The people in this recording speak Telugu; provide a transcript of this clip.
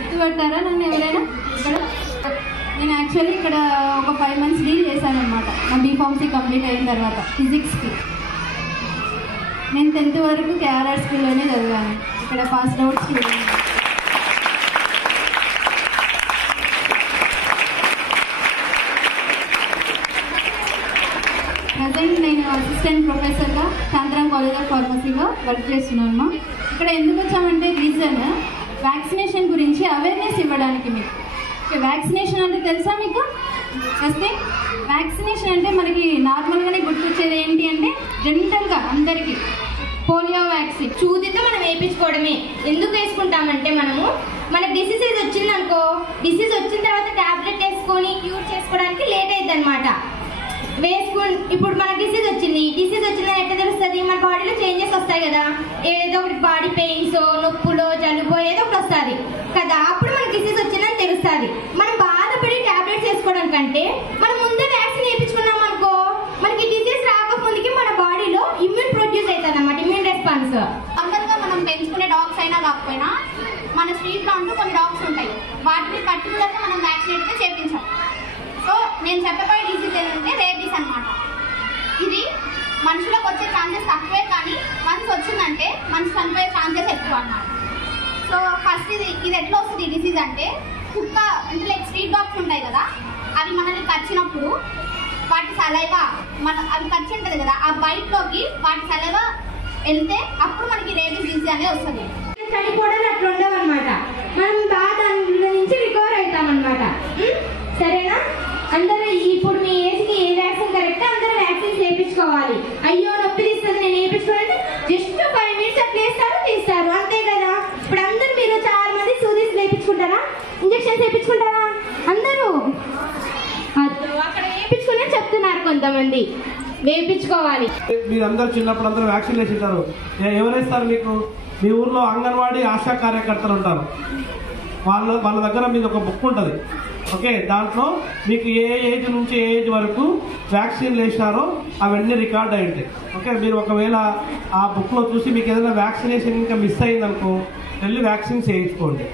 గుర్తుపట్టారా నన్ను ఎవరైనా? ఇక్కడ నేను యాక్చువల్లీ ఇక్కడ ఒక 5 months డీల్ చేశాను అనమాట. నా బీఫార్మసీ కంప్లీట్ అయిన తర్వాత ఫిజిక్స్కి. నేను 10th వరకు కేఆర్ఆర్ స్కూల్లోనే చదివాను. ఇక్కడ పాస్ అవుట్ స్టూడెంట్. ప్రజెంట్ నేను అసిస్టెంట్ ప్రొఫెసర్గా శాంతరాం కాలేజ్ ఆఫ్ ఫార్మసీలో వర్క్ చేస్తున్నాను. ఇక్కడ ఎందుకు వచ్చామంటే రీజన్ వ్యాక్సినేషన్ గురించి అవేర్నెస్ ఇవ్వడానికి. మీకు వ్యాక్సినేషన్ అంటే తెలుసా మీకు? వస్తే వ్యాక్సినేషన్ అంటే మనకి నార్మల్గానే గుర్తొచ్చేది ఏంటి అంటే జనరల్గా అందరికీ పోలియో వ్యాక్సిన్ చూదితో మనం వేయించుకోవడమే. ఎందుకు వేసుకుంటామంటే మన డిసీజ్ వచ్చిందనుకో, డిసీజ్ వచ్చిన తర్వాత టాబ్లెట్ వేసుకొని క్యూర్ చేసుకోవడానికి లేట్ అవుతుంది అనమాట. ఇప్పుడు మన డిసీజ్ వచ్చిందని ఎట్లా తెలుస్తుంది? మన బాడీలో చేంజెస్ వస్తాయి కదా, ఏదో ఒకటి బాడీ పెయిన్స్, నొప్పులో, జలుబో ఏదో ఒకటి వస్తుంది కదా, అప్పుడు మనకి డిసీజ్ వచ్చిందని తెలుస్తుంది. మనం బాధపడి టాబ్లెట్స్ వేసుకోవడం కంటే మనం ముందే వ్యాక్సిన్ వేయించుకున్నాం అనుకో, మనకి డిసీజ్ రాకముందుకి మన బాడీలో ఇమ్యూన్ ప్రొడ్యూస్ అవుతుంది అన్నమాట, ఇమ్యూన్ రెస్పాన్స్. అందరిగా మనం పెంచుకునే డాగ్స్ అయినా కాకపోయినా మన స్ట్రీట్లో అంటూ కొన్ని డాగ్స్ ఉంటాయి, వాటిని పర్టికులర్గా మనం వ్యాక్సినేట్ అయితే చేయించాం. సో నేను చెప్పబోయే డిసీజ్ ఏంటంటే రేబీస్ అనమాట. ఇది మనుషులకు వచ్చే ఛాన్సెస్ తక్కువే, కానీ వన్స్ వచ్చిందంటే మనిషి చనిపోయే ఛాన్సెస్ ఎక్కువ అన్నమాట. సో ఫస్ట్ ఇది ఎట్లా వస్తుంది ఈ డిసీజ్ అంటే, కుక్క అంటే లైక్ స్ట్రీట్ డాగ్స్ ఉంటాయి కదా, అవి మనల్ని కరిచినప్పుడు వాటి సలైవా అవి కరిచి ఉంటుంది కదా, ఆ బైట్లోకి వాటి సలైవా వెళ్తే అప్పుడు మనకి రేబీస్ డిసీజ్ అనేది వస్తుంది. చనిపోవడం అట్లా ఉండవు అనమాట, మనం బాగా దాని నుంచి రికవర్ అవుతాం అనమాట. సరేనా? అందరూ ఇప్పుడు మీ ఏజ్కి ఏ వ్యాక్సిన్ కరెక్ట్ అందరూ వ్యాక్సిన్స్ వేయించుకోవాలి. అయ్యో నొప్పి తీస్తుంది నేను వేయించుకోవాలంటే జస్ట్ 5 minutes అట్లా వేస్తారు తీస్తారు, అంతే కదా. ఇప్పుడు అందరూ మీరు చాలా మంది సూదీస్ వేయించుకుంటారా, ఇంజక్షన్స్ వేయించుకుంటారా? అందరూ అక్కడ వేయించుకునే చెప్తున్నారు కొంతమంది, వేయించుకోవాలి. మీరు అందరూ చిన్నప్పుడు అందరూ వ్యాక్సిన్ వేసింటారు. ఎవరేస్తారు మీకు? మీ ఊర్లో అంగన్వాడీ ఆశా కార్యకర్తలు ఉంటారు, వాళ్ళ దగ్గర మీద ఒక బుక్ ఉంటుంది. ఓకే, దాంట్లో మీకు ఏ ఏజ్ నుంచి ఏ ఏజ్ వరకు వ్యాక్సిన్ వేసినారో అవన్నీ రికార్డ్ అయి ఉంటాయి. ఓకే, మీరు ఒకవేళ ఆ బుక్లో చూసి మీకు ఏదైనా వ్యాక్సినేషన్ ఇంకా మిస్ అయిందనుకో వెళ్ళి వ్యాక్సిన్స్ వేయించుకోండి.